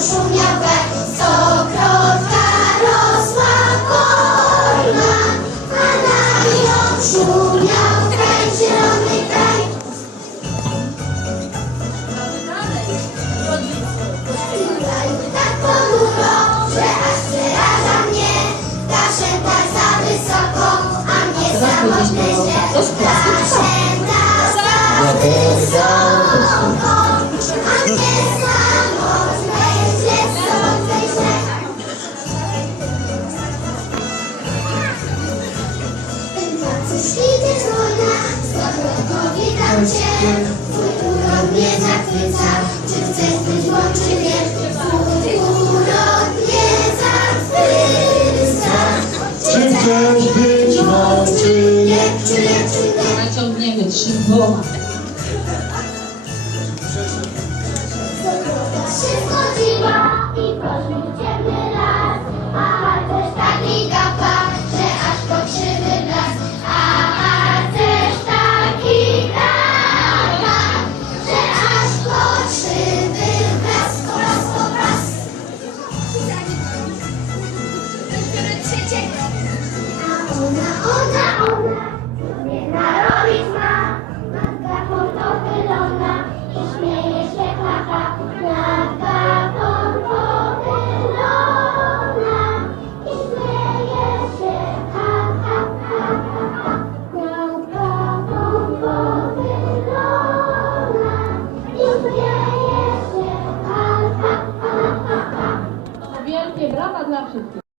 szumiał kraj, stokrotka rosła polna, a na nią szumiał zielony kraj. Kraju tak ponuro, że aż przeraża mnie, za wysoko, a mnie samotne. Ptaszem tak za wysoko, Świcie trudna, stokroć witam cię. Twój urok mnie zachwyca, czy chcesz być łączy wie? Twój urok mnie zachwyca. Czy chcesz być łączy nie? Czy nie, czy nie? Naciągniemy trzy dwoma. dziecięta. A ona, ona, ona, co nie narobić ma. Matka porto i śmieje się, ha, ha. Matka porto i śmieje się, ha, ha, ha, ha, ha. Matka porto i śmieje się, ha, ha, ha, ha, ha. Wielkie brawa dla wszystkich.